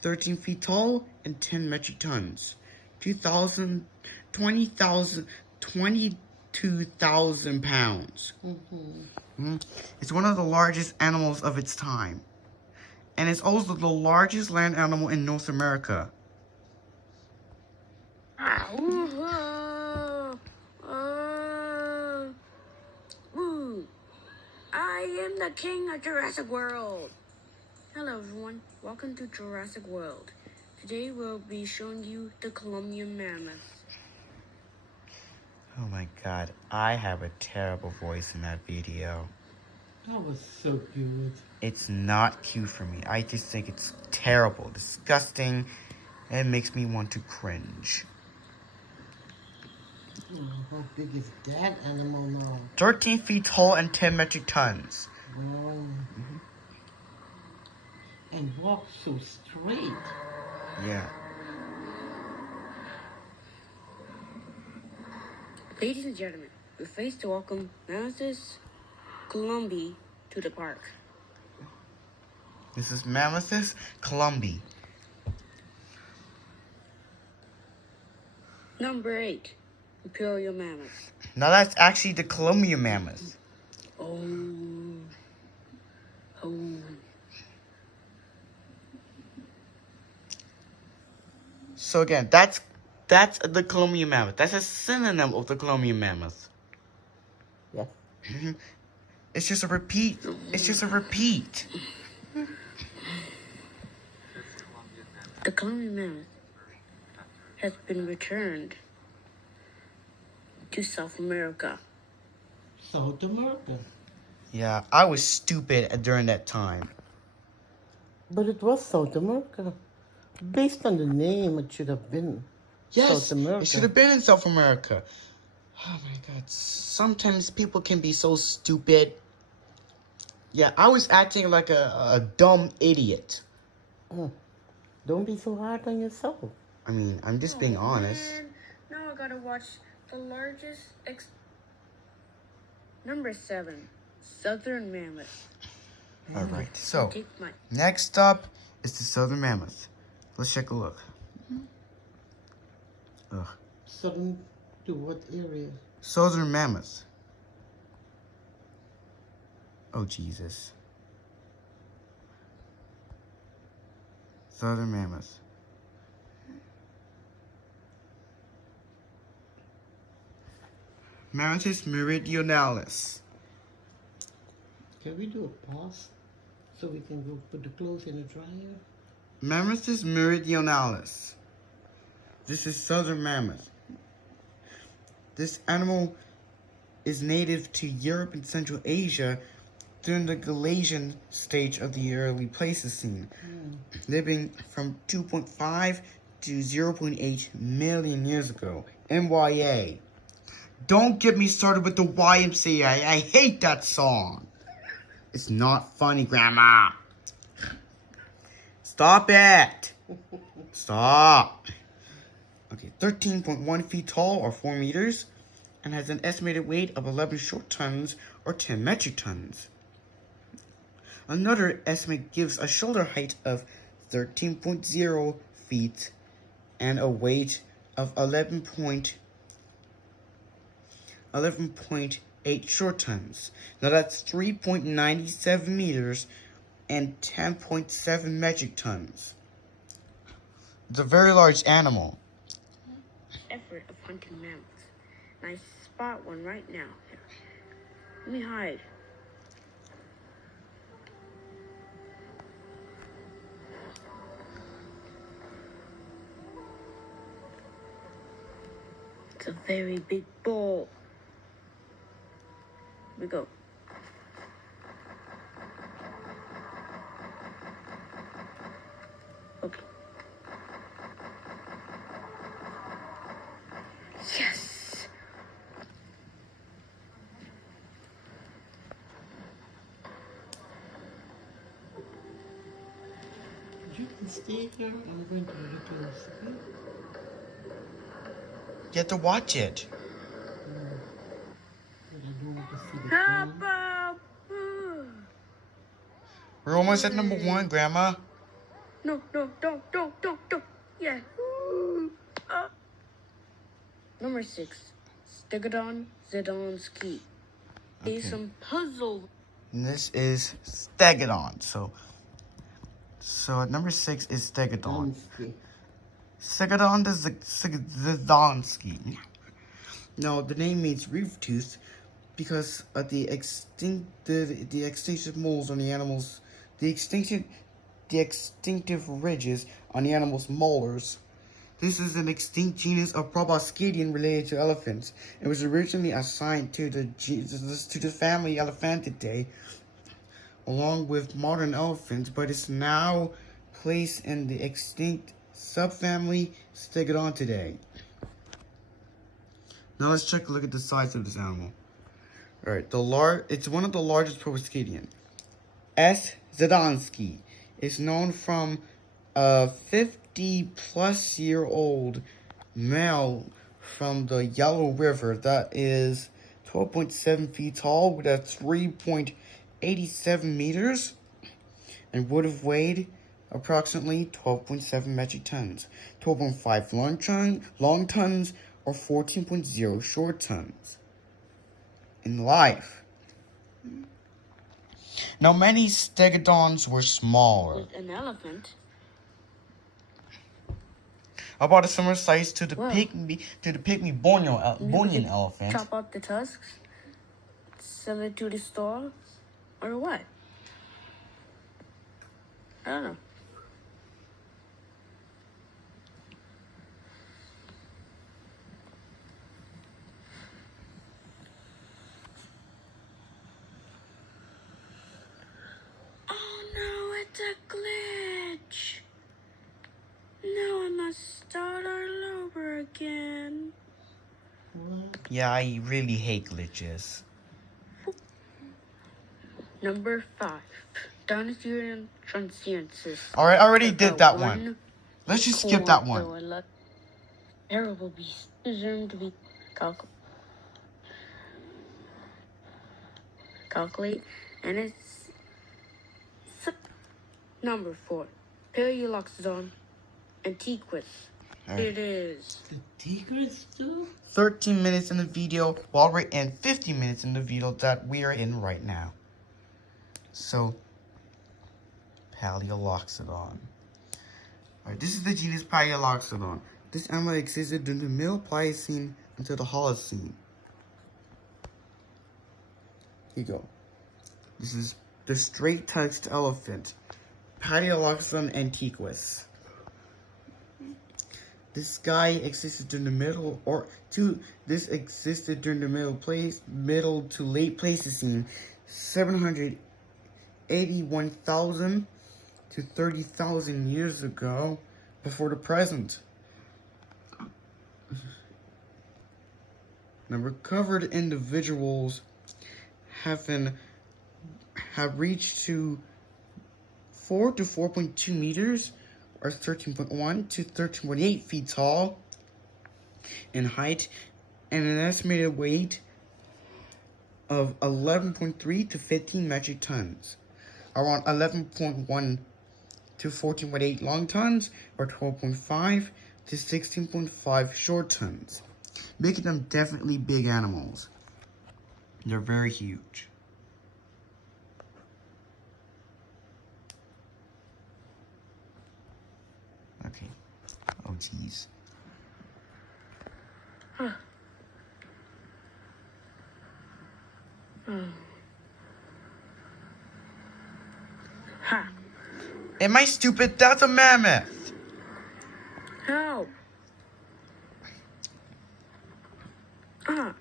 13 feet tall and 10 metric tons. 22,000 pounds. It's one of the largest animals of its time. And it's also the largest land animal in North America. I am the king of Jurassic World. Hello everyone, welcome to Jurassic World. Today we'll be showing you the Columbian mammoth. Oh my god, I have a terrible voice in that video. That was so good. It's not cute for me. I just think it's terrible, disgusting, and it makes me want to cringe. Oh, how big is that animal now? 13 feet tall and 10 metric tons. Wow. And walk so straight. Yeah. Ladies and gentlemen, we're pleased to welcome Mammothus columbi to the park. This is Mammothus columbi. Number 8, Imperial mammoth. Now that's actually the Columbian mammoth. Oh. So again, that's the Columbian mammoth. That's a synonym of the Columbian mammoth. Yeah. It's just a repeat. It's just a repeat. The Columbian mammoth has been returned to South America. South America. Yeah, I was stupid during that time. But it was South America. Based on the name, it should have been Yes, South America. it should have been in South America. Oh my god, sometimes people can be so stupid. Yeah, I was acting like a dumb idiot. Don't be so hard on yourself. I mean, I'm just being honest. Man. Now I gotta watch the largest Number 7, Southern Mammoth. Alright, so Take my next up is the Southern Mammoth. Let's take a look. Ugh. Southern to what area? Southern Mammoth. Oh, Jesus. Southern Mammoth. Mammuthus meridionalis. Can we do a pause so we can go put the clothes in the dryer? Mammuthus meridionalis. This is Southern Mammoth. This animal is native to Europe and Central Asia during the Galatian stage of the early Pleistocene, living from 2.5 to 0.8 million years ago. MYA. Don't get me started with the YMCA. I hate that song. It's not funny, Grandma. Stop it. Stop. Okay, 13.1 feet tall or 4 meters and has an estimated weight of 11 short tons or 10 metric tons. Another estimate gives a shoulder height of 13.0 feet and a weight of 11.8 short tons. Now that's 3.97 meters and 10.7 metric tons. It's a very large animal. effort of hunting mammoths. And I spot one right now. Here. Let me hide. It's a very big bull. Here we go. Okay. Yes! You can stay here. I'm going to the clothes. Okay? You have to watch it. But I don't want to see the How phone. about... We're almost at number 1, Grandma. No, don't. Yeah. Number 6, Stegodon Zdanskyi. There's Okay. some puzzle. And this is Stegodon. So at number 6 is Stegodon. Zdanskyi. Stegodon Zdanskyi. Now the name means reef tooth because of the extinctive moles on the animals, the extinctive ridges on the animal's molars. This is an extinct genus of proboscidean related to elephants. It was originally assigned to the family Elephantidae, along with modern elephants, but is now placed in the extinct subfamily Stegodontidae. Now let's take a look at the size of this animal. Alright, it's one of the largest proboscidean. S. Zdanskyi is known from a 50-plus-year-old male from the Yellow River that is 12.7 feet tall with a 3.87 meters and would have weighed approximately 12.7 metric tons, 12.5 long tons, or 14.0 short tons. In life. Now, many stegodons were smaller, With an elephant. about a similar size to the Wow. pygmy Bornean elephant. Chop out the tusks, sell it to the store, or what? I don't know. Oh no, it's a glitch. Now I must start all over again. What? Yeah, I really hate glitches. Number 5, Deinotherium Thraceiensis. Alright, I already did that About one. Let's just skip that one. Error will be presumed to be calculate, and it's number 4, Palaeoloxodon Antiquus. Right. It is. The tigers too? 13 minutes in the video, while we're in 15 minutes in the video that we are in right now. So, Palaeoloxodon. Alright, this is the genus Palaeoloxodon. This animal existed during the Middle Pliocene until the Holocene. Here you go. This is the straight-tusked elephant, Palaeoloxodon Antiquus. This guy existed during the middle to late Pleistocene, 781,000 to 30,000 years ago, before the present. Now, recovered individuals have reached to 4 to 4.2 meters, or 13.1 to 13.8 feet tall in height, and an estimated weight of 11.3 to 15 metric tons, around 11.1 to 14.8 long tons, or 12.5 to 16.5 short tons, making them definitely big animals. They're very huge. Okay. Oh, jeez. Huh. Ha! Am I stupid? That's a mammoth! How? Ah.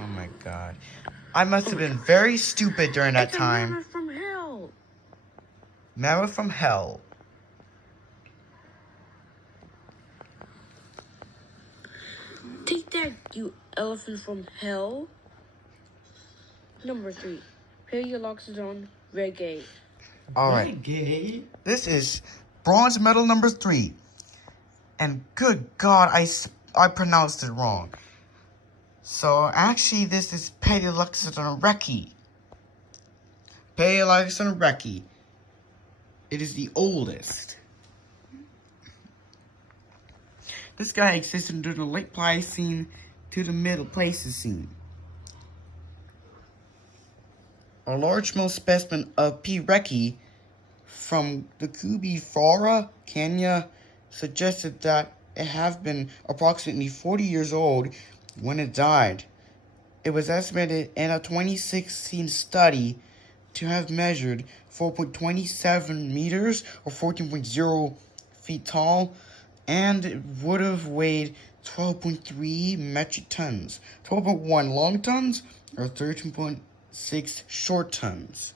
Oh my god. I must have been very stupid during that It's a time. mammoth from hell. Mammoth from hell. Take that, you elephant from hell. Number 3, Palaeoloxodon Recki. Alright. Gay. This is bronze medal number 3. And good God, I pronounced it wrong. So actually this is Palaeoloxodon Recki. Palaeoloxodon Recki. It is the oldest. This guy existed during the late Pliocene to the middle Pleistocene. A large male specimen of P. recki from the Cubifora, Kenya, suggested that it had been approximately 40 years old when it died. It was estimated in a 2016 study to have measured 4.27 meters or 14.0 feet tall, and it would have weighed 12.3 metric tons, 12.1 long tons, or 13.6 short tons.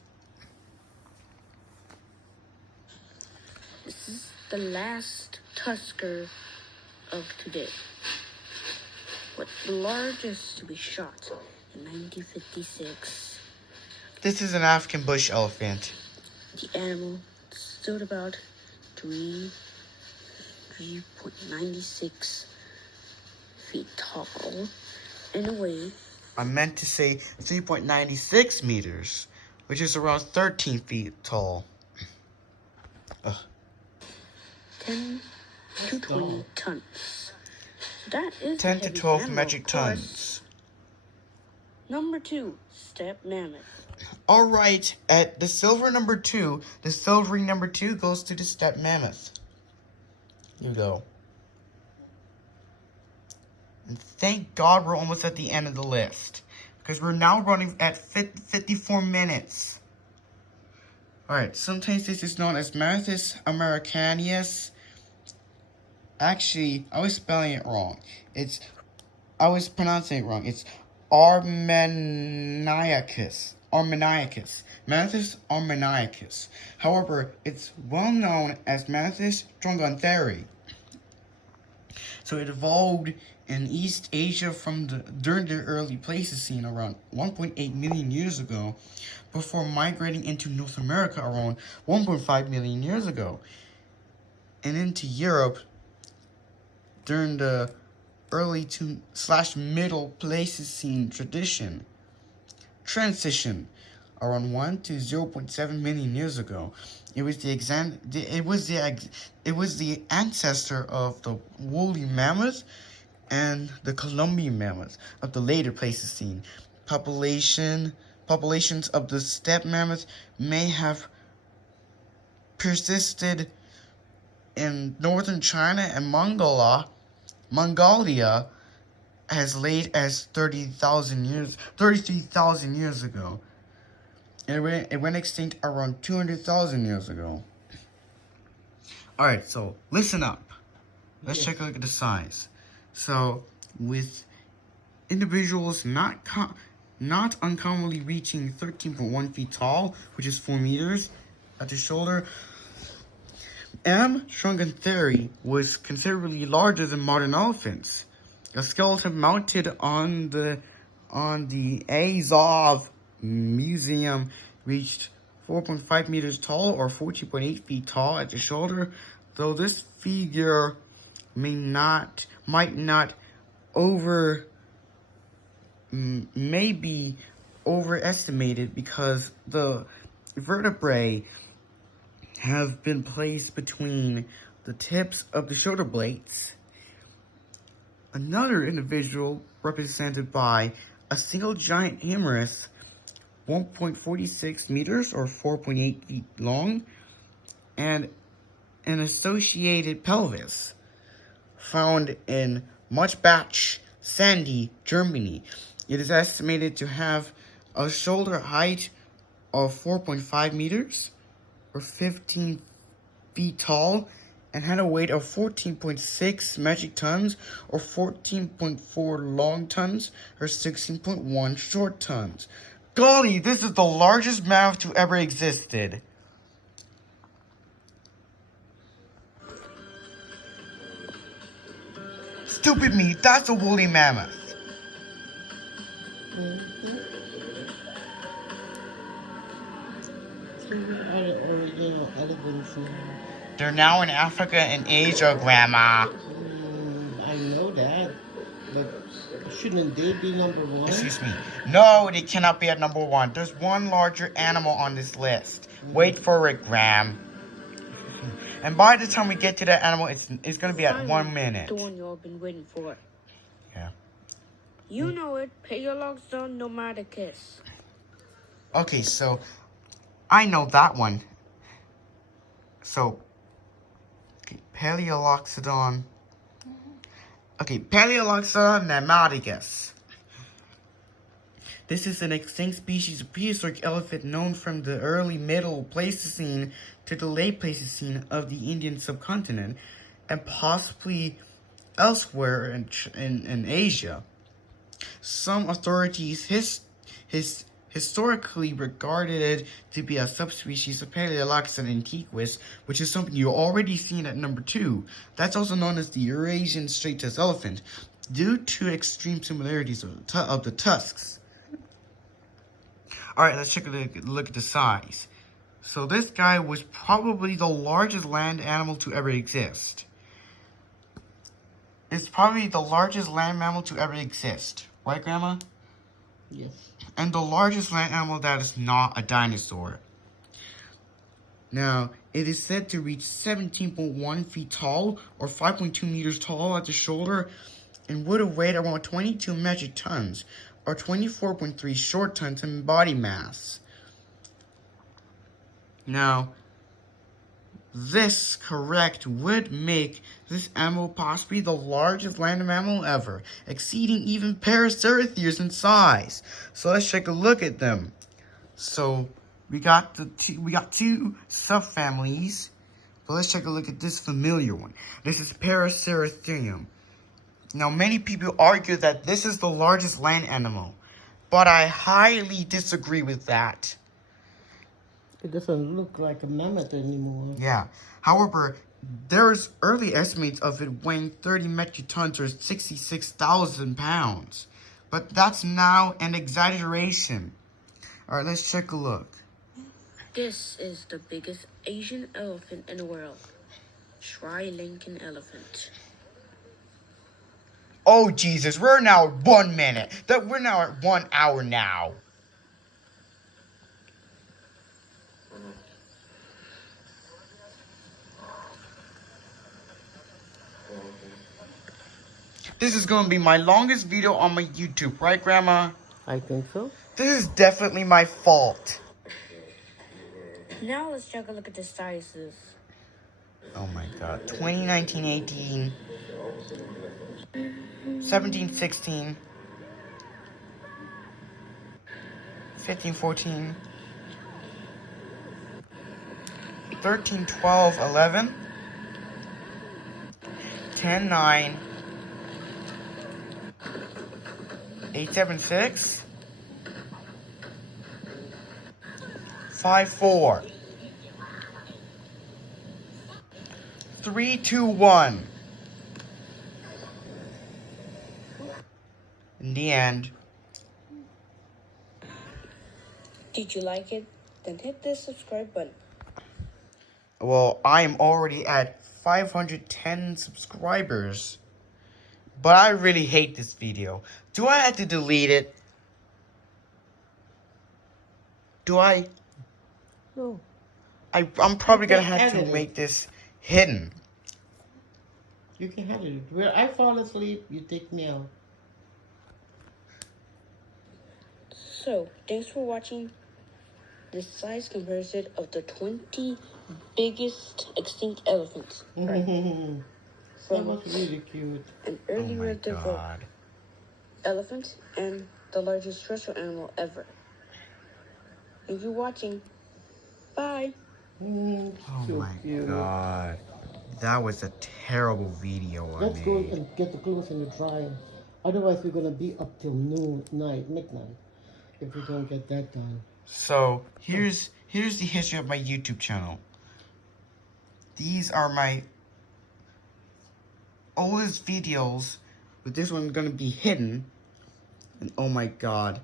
This is the last tusker of today. But the largest to be shot in 1956. This is an African bush elephant. The animal stood about 3.96 feet tall and weighed. I meant to say 3.96 meters, which is around 13 feet tall. 10 to 20 tons. So that is 10 to 12 animal, metric of course. tons. Number 2, Steppe mammoth. Alright, at the silvering number 2 goes to the Steppe mammoth. Here you go. And thank God we're almost at the end of the list, because we're now running at 54 minutes. Alright, sometimes this is known as Mathis americanus. Actually, I was spelling it wrong. I was pronouncing it wrong. It's Armeniacus. Mathis armeniacus. However, it's well known as Mathis Stegodon. So it evolved in East Asia during the early Pleistocene around 1.8 million years ago, before migrating into North America around 1.5 million years ago, and into Europe during the early to / middle Pleistocene transition around 1 to 0.7 million years ago. It was the ancestor of the woolly mammoth and the Columbian mammoth of the later Pleistocene. Populations of the steppe mammoth may have persisted in northern China and Mongolia as late as 33,000 years ago. It went extinct around 200,000 years ago. Alright, so listen up. Let's take a look at the size. So, with individuals not uncommonly reaching 13.1 feet tall, which is 4 meters at the shoulder, M. Deinotherium was considerably larger than modern elephants. A skeleton mounted on the Azov Museum reached 4.5 meters tall, or 14.8 feet tall at the shoulder, though this figure may be overestimated because the vertebrae have been placed between the tips of the shoulder blades. Another individual represented by a single giant humerus, 1.46 meters or 4.8 feet long, and an associated pelvis, found in Muchbach, Sandy, Germany. It is estimated to have a shoulder height of 4.5 meters or 15 feet tall, and had a weight of 14.6 metric tons, or 14.4 long tons, or 16.1 short tons. Kdaly, this is the largest mammoth to ever existed. Stupid me, that's a woolly mammoth. So where are the original elephants now? They're now in Africa and Asia, Grandma. I know that, but shouldn't they be number one? Excuse me. No, they cannot be at number 1. There's one larger animal on this list. Wait for it, Graham. And by the time we get to that animal, it's going to be at 1 minute. The one you've all been waiting for. Yeah. You know it, Palaeoloxodon Namadicus. Okay, so I know that one. So, okay, Palaeoloxodon Namadicus. This is an extinct species of prehistoric elephant known from the early middle Pleistocene to the late Pleistocene of the Indian subcontinent, and possibly elsewhere in Asia. Some authorities historically regarded it to be a subspecies of Palaeoloxodon Antiquus, which is something you already seen at number 2. That's also known as the Eurasian straight-tusked elephant, due to extreme similarities of the tusks. Alright, let's take a look at the size. So this guy was probably the largest land animal to ever exist. It's probably the largest land mammal to ever exist. Right, Grandma? Yes. And the largest land animal that is not a dinosaur. Now, it is said to reach 17.1 feet tall, or 5.2 meters tall at the shoulder, and would have weighed around 22 metric tons, or 24.3 short tons in body mass. Now, this correct would make this animal possibly the largest land mammal ever, exceeding even Barytherium in size. So let's take a look at them. So we got two subfamilies, but let's take a look at this familiar one. This is Barytherium. Now, many people argue that this is the largest land animal, but I highly disagree with that. It doesn't look like a mammoth anymore. Yeah. However, there's early estimates of it weighing 30 metric tons or 66,000 pounds. But that's now an exaggeration. Alright, let's take a look. This is the biggest Asian elephant in the world. Sri Lankan elephant. Oh Jesus, we're now at 1 minute. We're now at 1 hour now. This is going to be my longest video on my YouTube, right, Grandma? I think so. This is definitely my fault. Now let's take a look at the sizes. Oh my god. 2019, 18, 17, 16, 15, 14, 13, 12, 11, 10, 9, 8, 7, 6, 5, 4, 3, 2, 1. In the end. Did you like it? Then hit the subscribe button. Well, I am already at 510 subscribers. But I really hate this video. Do I have to delete it? Do I? No. I'm probably You gonna can have to edit it. make this hidden. You can have it. Where I fall asleep, you take me out. So, thanks for watching this size comparison of the 20 biggest extinct elephants. That was really cute. An Oh early my relative of god. elephant and the largest terrestrial animal ever. Thank you for watching. Bye. Oh So my cute. god. That was a terrible video I Let's go made. and get the clothes and dry. Otherwise, we're gonna be up till midnight, if we don't get that done. So here's the history of my YouTube channel. These are my oldest videos, but this one's gonna be hidden. And oh my god,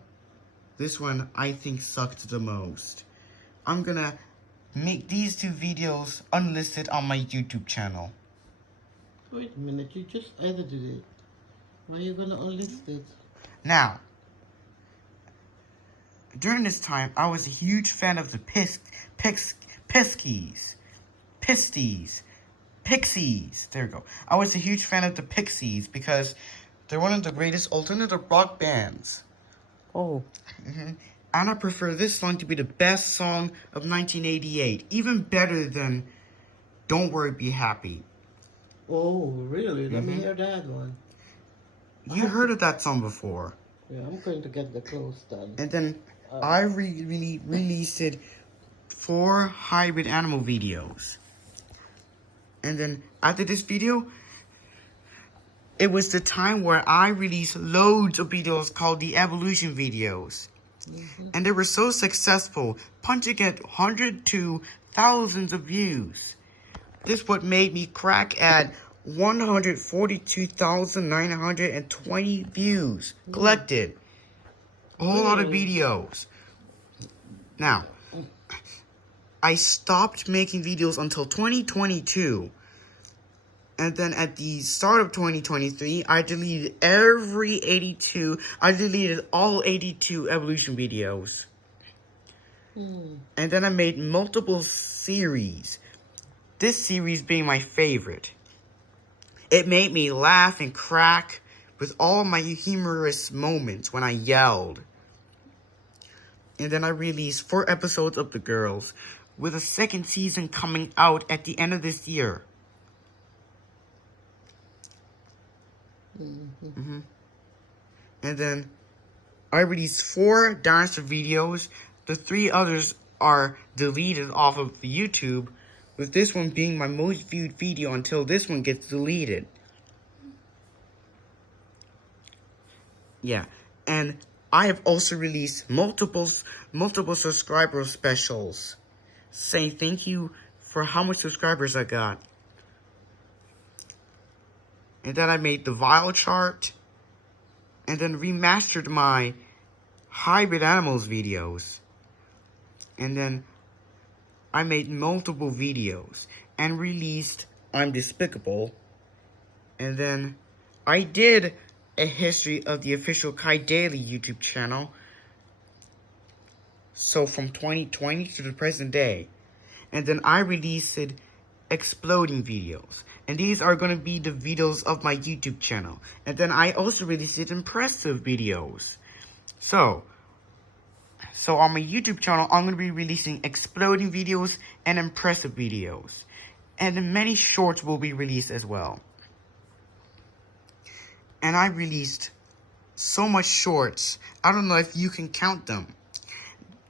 this one I think sucked the most. I'm gonna make these two videos unlisted on my YouTube channel. Wait a minute, you just edited it. Why are you gonna unlist it? Now, during this time, I was a huge fan of the Pixies. There we go. I was a huge fan of the Pixies because they're one of the greatest alternative rock bands. Oh. And I prefer this song to be the best song of 1988. Even better than Don't Worry, Be Happy. Oh, really? Let me hear that one. You heard of that song before. Yeah, I'm going to get the clothes done. And then I released 4 hybrid animal videos. And then after this video, it was the time where I released loads of videos called the evolution videos. And they were so successful, punching at hundreds to thousands of views. This what made me crack at 142,920 views collected. A whole lot of videos. Now, I stopped making videos until 2022. And then at the start of 2023, I deleted all 82 evolution videos. And then I made multiple series. This series being my favorite. It made me laugh and crack with all my humorous moments when I yelled. And then I released 4 episodes of The Girls, with a second season coming out at the end of this year. And then I released 4 dinosaur videos. The 3 others are deleted off of YouTube, with this one being my most viewed video until this one gets deleted. Yeah, and I have also released multiple subscriber specials, saying thank you for how much subscribers I got. And then I made the vial chart. And then remastered my hybrid animals videos. And then I made multiple videos and released I'm Despicable. And then I did a history of the official Kdaly YouTube channel. So from 2020 to the present day. And then I released exploding videos. And these are going to be the videos of my YouTube channel. And then I also released impressive videos. So on my YouTube channel, I'm going to be releasing exploding videos and impressive videos. And then many shorts will be released as well. And I released so much shorts, I don't know if you can count them.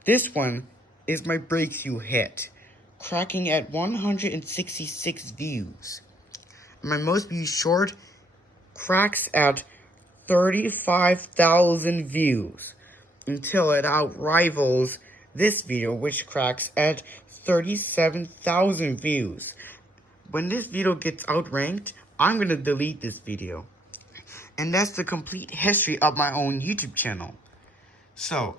This one is my breakthrough hit, cracking at 166 views. My most viewed short cracks at 35,000 views until it outrivals this video, which cracks at 37,000 views. When this video gets outranked, I'm going to delete this video. And that's the complete history of my own YouTube channel. So,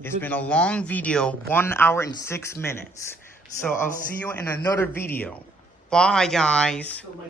it's been a long video, 1 hour and 6 minutes. So, I'll see you in another video. Bye, guys.